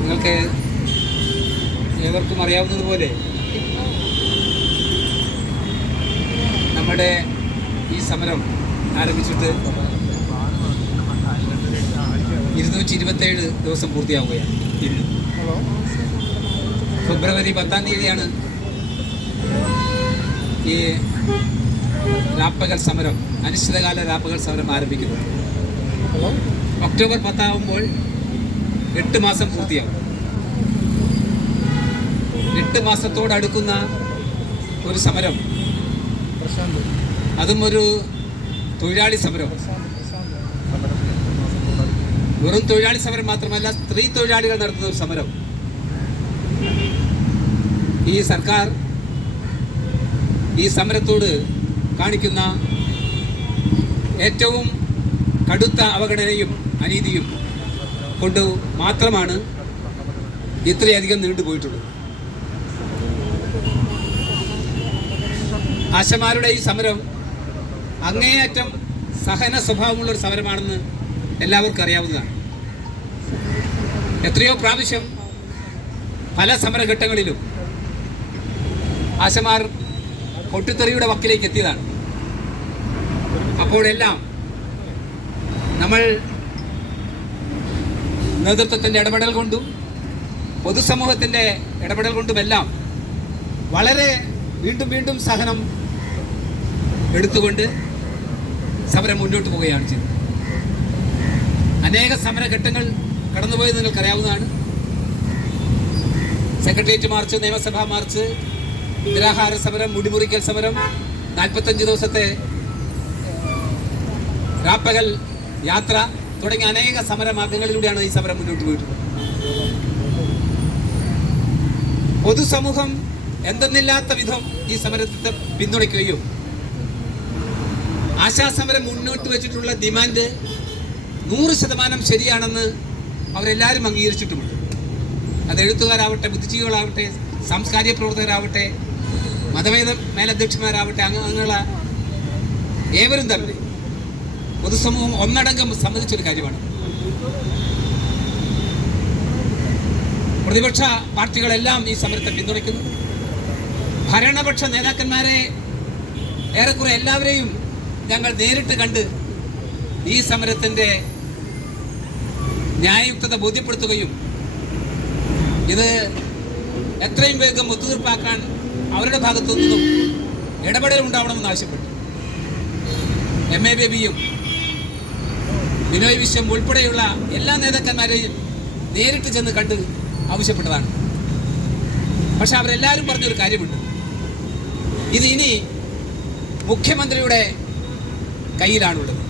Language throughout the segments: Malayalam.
നിങ്ങൾക്ക് ഏവർക്കും അറിയാവുന്നതുപോലെ നമ്മുടെ ഈ സമരം ആരംഭിച്ചിട്ട് ഇരുന്നൂറ്റി ഇരുപത്തേഴ് ദിവസം പൂർത്തിയാവുകയാണ്. ഇന്ന് ഫെബ്രുവരി പത്താം തീയതിയാണ് ഈ രാപ്പകൽ സമരം അനിശ്ചിതകാല രാപ്പകൽ സമരം ആരംഭിക്കുന്നത്. ഒക്ടോബർ പത്താവുമ്പോൾ എട്ട് മാസം പൂർത്തിയാവും. എട്ട് മാസത്തോടടുക്കുന്ന ഒരു സമരം. അതും ഒരു തൊഴിലാളി സമരം. വെറും തൊഴിലാളി സമരം മാത്രമല്ല സ്ത്രീ തൊഴിലാളികൾ നടത്തുന്ന ഒരു സമരം ഈ സർക്കാർ ഈ സമരത്തോട് കാണിക്കുന്ന ഏറ്റവും കടുത്ത അവഗണനയും അനീതിയും കൊണ്ട് മാത്രമാണ് ഇത്രയധികം നീണ്ടുപോയിട്ടുള്ളത് ആശമാരുടെ ഈ സമരം അങ്ങേയറ്റം സഹന സ്വഭാവമുള്ള ഒരു സമരമാണെന്ന് എല്ലാവർക്കും അറിയാവുന്നതാണ്. എത്രയോ പ്രാവശ്യം പല സമരഘട്ടങ്ങളിലും ആശമാർ പൊട്ടിത്തെറിയുടെ വക്കിലേക്ക് എത്തിയതാണ്. അപ്പോഴെല്ലാം നമ്മൾ നേതൃത്വത്തിന്റെ ഇടപെടൽ കൊണ്ടും പൊതുസമൂഹത്തിന്റെ ഇടപെടൽ കൊണ്ടുമെല്ലാം വളരെ വീണ്ടും വീണ്ടും സഹനം എടുത്തുകൊണ്ട് സമരം മുന്നോട്ട് പോവുകയാണ് ചെയ്തത്. അനേക സമരഘട്ടങ്ങൾ കടന്നുപോയത് നിങ്ങൾക്കറിയാവുന്നതാണ്. സെക്രട്ടേറിയറ്റ് മാർച്ച് നിയമസഭാ മാർച്ച് നിരാഹാര സമരം മുടിമുറിക്കൽ സമരം നാൽപ്പത്തഞ്ച് ദിവസത്തെ രാപ്പകൽ യാത്ര തുടങ്ങിയ അനേക സമര മാർഗങ്ങളിലൂടെയാണ് ഈ സമരം മുന്നോട്ട് പോയിട്ടുള്ളത്. പൊതുസമൂഹം എന്തെന്നില്ലാത്ത വിധം ഈ സമരത്തെ പിന്തുണയ്ക്കുകയും ആശാസമരം മുന്നോട്ട് വെച്ചിട്ടുള്ള ഡിമാൻഡ് നൂറ് ശതമാനം ശരിയാണെന്ന് അവരെല്ലാവരും അംഗീകരിച്ചിട്ടുമുണ്ട്. അത് എഴുത്തുകാരാവട്ടെ ബുദ്ധിജീവികളാവട്ടെ സാംസ്കാരിക പ്രവർത്തകരാവട്ടെ മതമേത മേലധ്യക്ഷന്മാരാവട്ടെ അങ്ങനെയുള്ള ഏവരും തമ്മിൽ പൊതുസമൂഹം ഒന്നടങ്കം സംബന്ധിച്ചൊരു കാര്യമാണ്. പ്രതിപക്ഷ പാർട്ടികളെല്ലാം ഈ സമരത്തെ പിന്തുണയ്ക്കുന്നു. ഭരണപക്ഷ നേതാക്കന്മാരെ ഏറെക്കുറെ എല്ലാവരെയും ഞങ്ങൾ നേരിട്ട് കണ്ട് ഈ സമരത്തിന്റെ ന്യായയുക്തത ബോധ്യപ്പെടുത്തുകയും ഇത് എത്രയും വേഗം ഒത്തുതീർപ്പാക്കാൻ അവരുടെ ഭാഗത്തു നിന്നും ഇടപെടൽ ഉണ്ടാവണമെന്ന് ആവശ്യപ്പെട്ടു. എം എ ബേബിയും ബിനോയ് വിശ്വം ഉൾപ്പെടെയുള്ള എല്ലാ നേതാക്കന്മാരെയും നേരിട്ട് ചെന്ന് കണ്ട് ആവശ്യപ്പെട്ടതാണ്. പക്ഷെ അവരെല്ലാവരും പറഞ്ഞൊരു കാര്യമുണ്ട്. ഇത് ഇനി മുഖ്യമന്ത്രിയുടെ കയ്യിലാണുള്ളത്.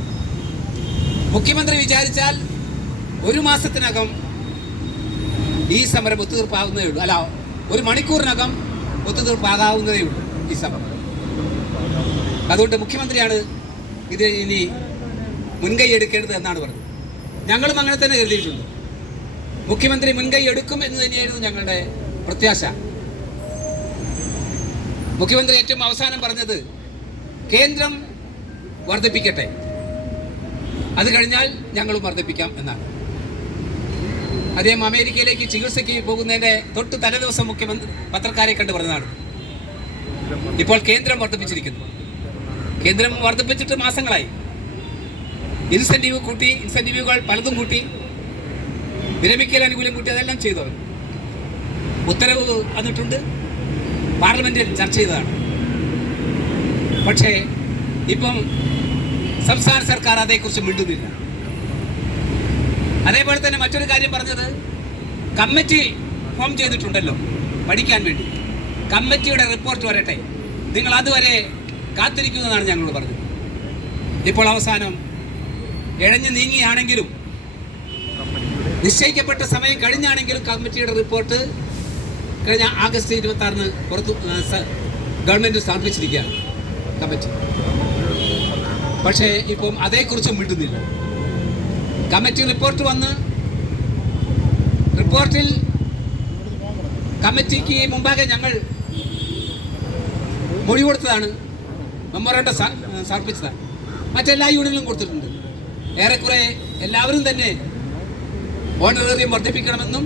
മുഖ്യമന്ത്രി വിചാരിച്ചാൽ ഒരു മാസത്തിനകം ഈ സമരം ഒത്തുതീർപ്പാകുന്നതേ ഉള്ളൂ. അല്ല ഒരു മണിക്കൂറിനകം ഒത്തുതീർപ്പാകാവുന്നതേ ഉള്ളൂ ഈ സമരം. അതുകൊണ്ട് മുഖ്യമന്ത്രിയാണ് ഇത് ഇനി മുൻകൈ എടുക്കേണ്ടത് എന്നാണ് പറഞ്ഞത്. ഞങ്ങളും അങ്ങനെ തന്നെ കരുതിയിട്ടുണ്ട്. മുഖ്യമന്ത്രി മുൻകൈ എടുക്കും എന്ന് തന്നെയായിരുന്നു ഞങ്ങളുടെ പ്രത്യാശ. മുഖ്യമന്ത്രി ഏറ്റവും അവസാനം പറഞ്ഞത് കേന്ദ്രം വർദ്ധിപ്പിക്കട്ടെ. അത് കഴിഞ്ഞാൽ ഞങ്ങളും വർദ്ധിപ്പിക്കാം എന്നാണ്. അദ്ദേഹം അമേരിക്കയിലേക്ക് ചികിത്സയ്ക്ക് പോകുന്നതിന്റെ തൊട്ട് തലേ ദിവസം മുഖ്യമന്ത്രി പത്രക്കാരെ കണ്ട് പറഞ്ഞതാണ്. ഇപ്പോൾ കേന്ദ്രം വർദ്ധിപ്പിച്ചിരിക്കുന്നു. കേന്ദ്രം വർദ്ധിപ്പിച്ചിട്ട് മാസങ്ങളായി. ഇൻസെന്റീവ് കൂട്ടി ഇൻസെന്റീവുകൾ പലതും കൂട്ടി വിരമിക്കൽ അനുകൂലം കൂട്ടി അതെല്ലാം ചെയ്തു അവർ. ഉത്തരവ് വന്നിട്ടുണ്ട്. പാർലമെന്റിൽ ചർച്ച ചെയ്തതാണ്. പക്ഷേ ഇപ്പം സംസ്ഥാന സർക്കാർ അതേക്കുറിച്ച് മിണ്ടുന്നില്ല. അതേപോലെ തന്നെ മറ്റൊരു കാര്യം പറഞ്ഞത് കമ്മിറ്റി ഫോം ചെയ്തിട്ടുണ്ടല്ലോ പഠിക്കാൻ വേണ്ടി. കമ്മിറ്റിയുടെ റിപ്പോർട്ട് വരട്ടെ. നിങ്ങൾ അതുവരെ കാത്തിരിക്കുന്നതാണ് ഞങ്ങളോട് പറഞ്ഞത്. ഇപ്പോൾ അവസാനം ഇഴഞ്ഞു നീങ്ങിയാണെങ്കിലും നിശ്ചയിക്കപ്പെട്ട സമയം കഴിഞ്ഞാണെങ്കിലും കമ്മിറ്റിയുടെ റിപ്പോർട്ട് കഴിഞ്ഞ ആഗസ്റ്റ് ഇരുപത്തി ആറിന് പുറത്തു ഗവൺമെന്റ് സമർപ്പിച്ചിരിക്കുകയാണ് കമ്മിറ്റി. പക്ഷേ ഇപ്പം അതേക്കുറിച്ചും മിണ്ടുന്നില്ല. കമ്മിറ്റി റിപ്പോർട്ട് വന്ന് റിപ്പോർട്ടിൽ കമ്മിറ്റിക്ക് മുമ്പാകെ ഞങ്ങൾ മൊഴി കൊടുത്തതാണ്. മെമ്മോറാണ്ടം സമർപ്പിച്ചതാണ്. മറ്റെല്ലാ യൂണിയനിലും കൊടുത്തിട്ടുണ്ട്. ഏറെക്കുറെ എല്ലാവരും തന്നെ ഓണറേറിയം വർദ്ധിപ്പിക്കണമെന്നും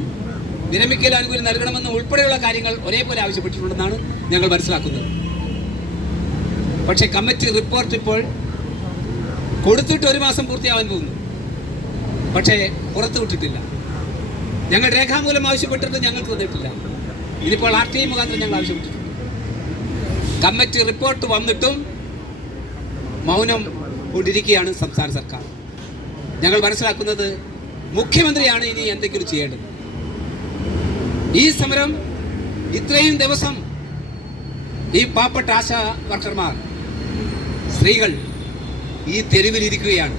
വിരമിക്കൽ ആനുകൂല്യം നൽകണമെന്നും ഉൾപ്പെടെയുള്ള കാര്യങ്ങൾ ഒരേപോലെ ആവശ്യപ്പെട്ടിട്ടുണ്ടെന്നാണ് ഞങ്ങൾ മനസ്സിലാക്കുന്നത്. പക്ഷേ കമ്മിറ്റി റിപ്പോർട്ട് ഇപ്പോൾ കൊടുത്തിട്ട് ഒരു മാസം പൂർത്തിയാവാൻ പോകുന്നു. പക്ഷേ പുറത്തു വിട്ടിട്ടില്ല. ഞങ്ങൾ രേഖാമൂലം ആവശ്യപ്പെട്ടിട്ട് ഞങ്ങൾ തന്നിട്ടില്ല ഇതിപ്പോൾ ആർ ടി ഐ മുഖാന്തരം ഞങ്ങൾ ആവശ്യപ്പെട്ടിട്ടുണ്ട് കമ്മിറ്റി റിപ്പോർട്ട് വന്നിട്ടും മൗനം കൊണ്ടിരിക്കുകയാണ് സംസ്ഥാന സർക്കാർ. ഞങ്ങൾ മനസ്സിലാക്കുന്നത് മുഖ്യമന്ത്രിയാണ് ഇനി എന്തെങ്കിലും ചെയ്യേണ്ടത്. ഈ സമരം ഇത്രയും ദിവസം ഈ പാവപ്പെട്ട ആശാ വർക്കർമാർ സ്ത്രീകൾ ഈ തെരുവിലിരിക്കുകയാണ്.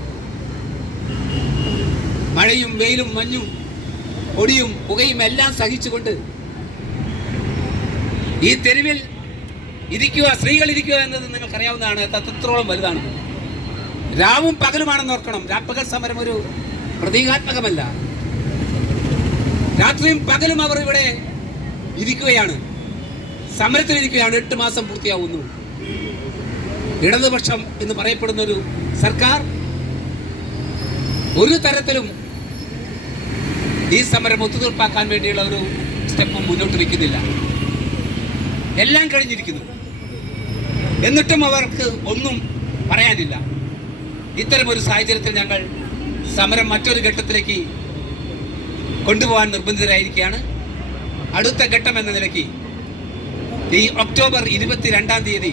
മഴയും വെയിലും മഞ്ഞും ഒടിയും പുകയും എല്ലാം സഹിച്ചുകൊണ്ട് ഈ തെരുവിൽ ഇരിക്കുക സ്ത്രീകൾ ഇരിക്കുക എന്നത് നിങ്ങൾക്കറിയാവുന്നതാണ്. തത്രത്തോളം വലുതാണ്. രാവും പകലുമാണെന്ന് ഓർക്കണം. രാപ്പകൽ സമരം ഒരു പ്രതീകാത്മകമല്ല. രാത്രിയും പകലും അവർ ഇവിടെ ഇരിക്കുകയാണ്. സമരത്തിൽ ഇരിക്കുകയാണ്. എട്ട് മാസം പൂർത്തിയാവുന്നു. ഇടതുപക്ഷം എന്ന് പറയപ്പെടുന്ന ഒരു സർക്കാർ ഒരു തരത്തിലും ഈ സമരം ഒത്തുതീർപ്പാക്കാൻ വേണ്ടിയുള്ള ഒരു സ്റ്റെപ്പും മുന്നോട്ട് വയ്ക്കുന്നില്ല. എല്ലാം കഴിഞ്ഞിരിക്കുന്നു. എന്നിട്ടും അവർക്ക് ഒന്നും പറയാനില്ല. ഇത്തരം ഒരു സാഹചര്യത്തിൽ ഞങ്ങൾ സമരം മറ്റൊരു ഘട്ടത്തിലേക്ക് കൊണ്ടുപോകാൻ നിർബന്ധിതരായിരിക്കുകയാണ്. അടുത്ത ഘട്ടം എന്ന നിലയ്ക്ക് ഈ ഒക്ടോബർ ഇരുപത്തിരണ്ടാം തീയതി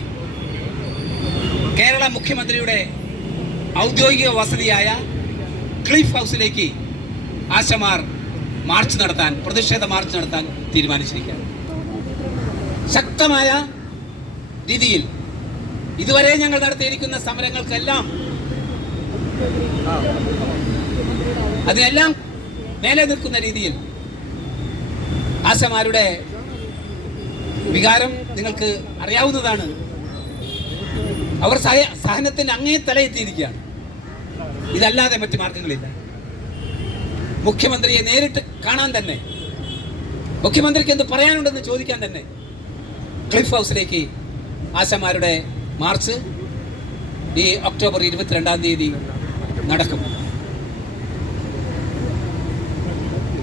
കേരള മുഖ്യമന്ത്രിയുടെ ഔദ്യോഗിക വസതിയായ ക്ലിഫ് ഹൗസിലേക്ക് ആശമാർ മാർച്ച് നടത്താൻ പ്രതിഷേധ മാർച്ച് നടത്താൻ തീരുമാനിച്ചിരിക്കുകയാണ്. ശക്തമായ രീതിയിൽ ഇതുവരെ ഞങ്ങൾ നടത്തിയിരിക്കുന്ന സമരങ്ങൾക്കെല്ലാം അതിനെല്ലാം മേലെ നിൽക്കുന്ന രീതിയിൽ ആശമാരുടെ വികാരം നിങ്ങൾക്ക് അറിയാവുന്നതാണ്. അവർ സഹ സഹനത്തിന് അങ്ങേ തലയെത്തിയിരിക്കുകയാണ്. ഇതല്ലാതെ മറ്റു മാർഗങ്ങളില്ല. മുഖ്യമന്ത്രിയെ നേരിട്ട് കാണാൻ തന്നെ മുഖ്യമന്ത്രിക്ക് എന്ത് പറയാനുണ്ടെന്ന് ചോദിക്കാൻ തന്നെ ക്ലിഫ് ഹൗസിലേക്ക് ആശമാരുടെ മാർച്ച് ഈ ഒക്ടോബർ ഇരുപത്തിരണ്ടാം തീയതി നടക്കും.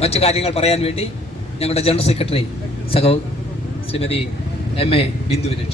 മറ്റു കാര്യങ്ങൾ പറയാൻ വേണ്ടി ഞങ്ങളുടെ ജനറൽ സെക്രട്ടറി സഹോ ശ്രീമതി എം എ ബിന്ദുവിനെ